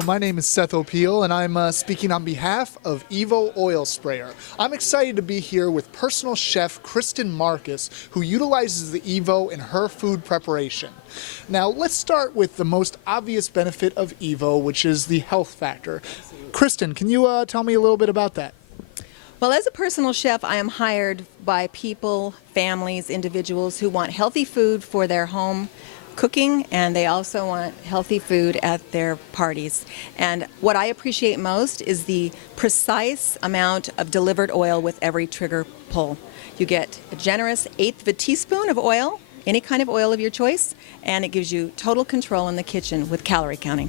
Hello, my name is Seth O'Peel, and I'm speaking on behalf of Evo Oil Sprayer. I'm excited to be here with personal chef Kristen Marcus, who utilizes the Evo in her food preparation. Now, let's start with the most obvious benefit of Evo, which is the health factor. Kristen, can you tell me a little bit about that? Well, as a personal chef, I am hired by people, families, individuals who want healthy food for their home cooking, and they also want healthy food at their parties. And what I appreciate most is the precise amount of delivered oil with every trigger pull. You get a generous eighth of a teaspoon of oil, any kind of oil of your choice, and it gives you total control in the kitchen with calorie counting.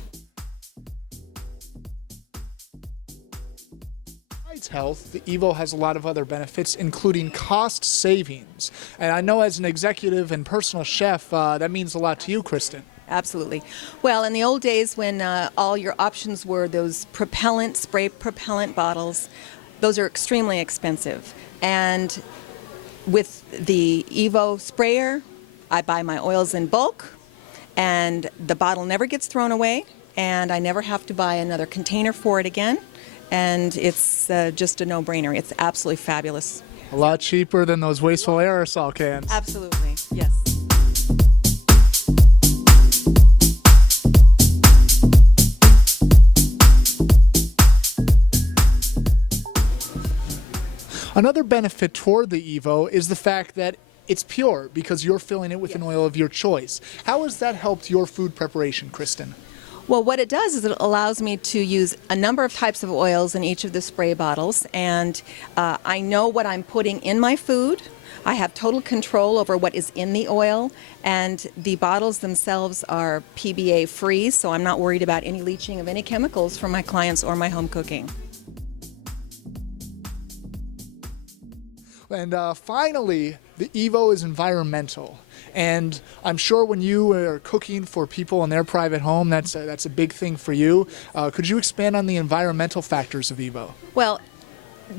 Health, the Evo has a lot of other benefits, including cost savings. And I know as an executive and personal chef, that means a lot to you, Kristen. Absolutely. Well, in the old days when all your options were those spray propellant bottles, those are extremely expensive. And with the Evo sprayer, I buy my oils in bulk, and the bottle never gets thrown away, and I never have to buy another container for it again. And it's just a no-brainer. It's absolutely fabulous. A lot cheaper than those wasteful aerosol cans. Absolutely, yes. Another benefit toward the Evo is the fact that it's pure because you're filling it with an oil of your choice. How has that helped your food preparation, Kristen? Well, what it does is it allows me to use a number of types of oils in each of the spray bottles, and I know what I'm putting in my food. I have total control over what is in the oil, and the bottles themselves are PBA free, so I'm not worried about any leaching of any chemicals from my clients or my home cooking. And finally, the Evo is environmental. And I'm sure when you are cooking for people in their private home, that's a big thing for you. Could you expand on the environmental factors of Evo? Well,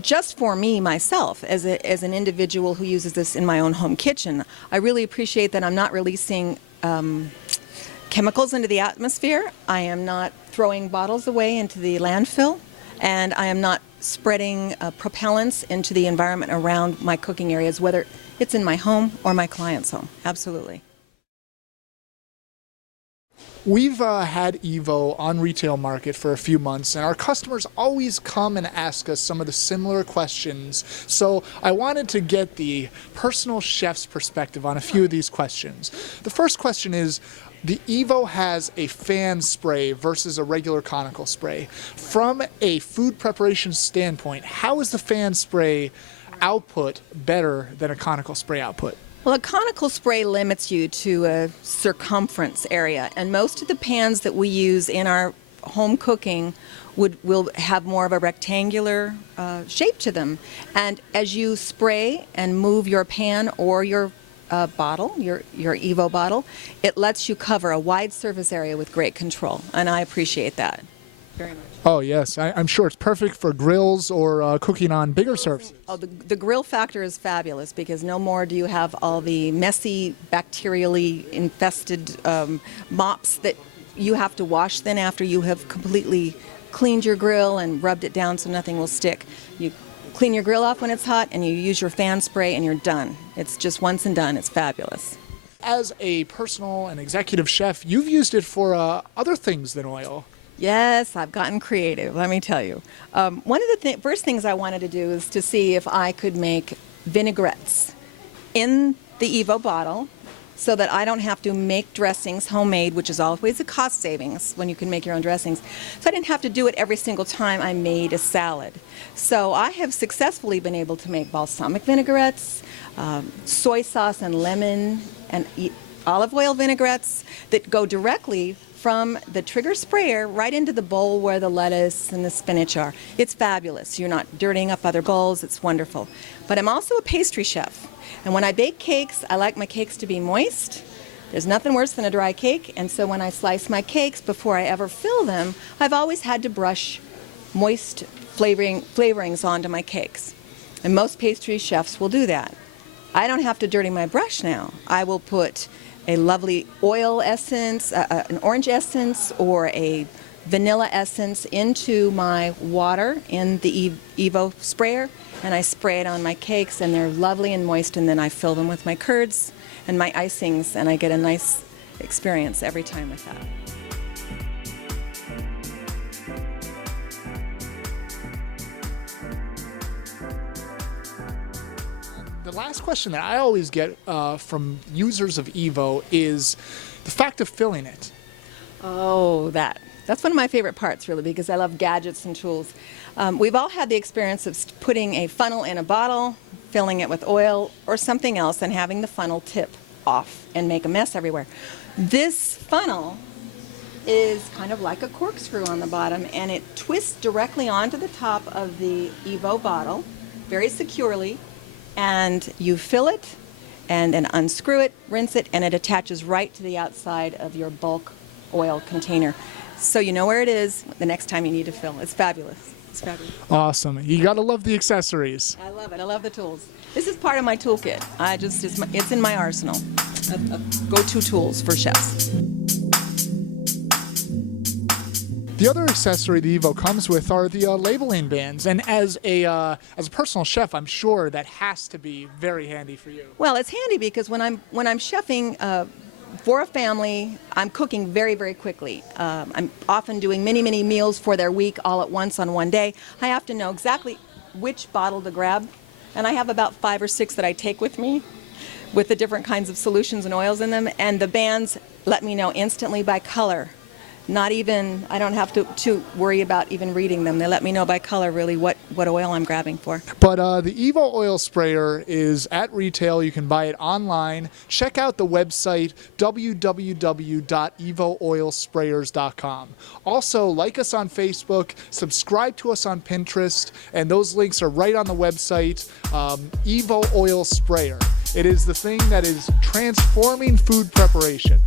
just for me, myself, as an individual who uses this in my own home kitchen, I really appreciate that I'm not releasing chemicals into the atmosphere. I am not throwing bottles away into the landfill, and I am not spreading propellants into the environment around my cooking areas, whether it's in my home or my client's home. Absolutely. We've had Evo on retail market for a few months, and our customers always come and ask us some of the similar questions. So I wanted to get the personal chef's perspective on a few of these questions. The first question is, the Evo has a fan spray versus a regular conical spray. From a food preparation standpoint, how is the fan spray output better than a conical spray output? Well, a conical spray limits you to a circumference area, and most of the pans that we use in our home cooking will have more of a rectangular shape to them. And as you spray and move your pan or your bottle, your Evo bottle, it lets you cover a wide surface area with great control, and I appreciate that very much. Oh yes, I'm sure it's perfect for grills or cooking on bigger surfaces. Oh, the grill factor is fabulous because no more do you have all the messy, bacterially infested mops that you have to wash then after you have completely cleaned your grill and rubbed it down so nothing will stick. You clean your grill off when it's hot and you use your fan spray and you're done. It's just once and done. It's fabulous. As a personal and executive chef, you've used it for other things than oil. Yes, I've gotten creative, let me tell you. One of the first things I wanted to do is to see if I could make vinaigrettes in the Evo bottle so that I don't have to make dressings homemade, which is always a cost savings when you can make your own dressings. So I didn't have to do it every single time I made a salad. So I have successfully been able to make balsamic vinaigrettes, soy sauce and lemon and olive oil vinaigrettes that go directly from the trigger sprayer right into the bowl where the lettuce and the spinach are. It's fabulous. You're not dirtying up other bowls. It's wonderful. But I'm also a pastry chef. And when I bake cakes, I like my cakes to be moist. There's nothing worse than a dry cake. And so when I slice my cakes, before I ever fill them, I've always had to brush moist flavorings onto my cakes. And most pastry chefs will do that. I don't have to dirty my brush now. I will put a lovely oil essence, an orange essence, or a vanilla essence into my water in the Evo sprayer, and I spray it on my cakes, and they're lovely and moist, and then I fill them with my curds and my icings, and I get a nice experience every time with that. The last question that I always get from users of Evo is the fact of filling it. Oh, that's one of my favorite parts, really, because I love gadgets and tools. We've all had the experience of putting a funnel in a bottle, filling it with oil or something else, and having the funnel tip off and make a mess everywhere. This funnel is kind of like a corkscrew on the bottom, and it twists directly onto the top of the Evo bottle very securely, and you fill it and then unscrew it, rinse it, and it attaches right to the outside of your bulk oil container. So you know where it is the next time you need to fill. It's fabulous. It's fabulous. Awesome. You gotta love the accessories. I love it. I love the tools. This is part of my toolkit. It's in my arsenal of go-to tools for chefs. The other accessory the Evo comes with are the labeling bands, and as a personal chef, I'm sure that has to be very handy for you. Well, it's handy because when I'm chefing for a family, I'm cooking very, very quickly. I'm often doing many, many meals for their week all at once on one day. I have to know exactly which bottle to grab, and I have about 5 or 6 that I take with me with the different kinds of solutions and oils in them, and the bands let me know instantly by color. I don't have to worry about even reading them. They let me know by color really what oil I'm grabbing for. But the Evo oil sprayer is at retail. You can buy it online. Check out the website www.evooilsprayers.com. Also, like us on Facebook, subscribe to us on Pinterest, and those links are right on the website. Evo Oil Sprayer. It is the thing that is transforming food preparation.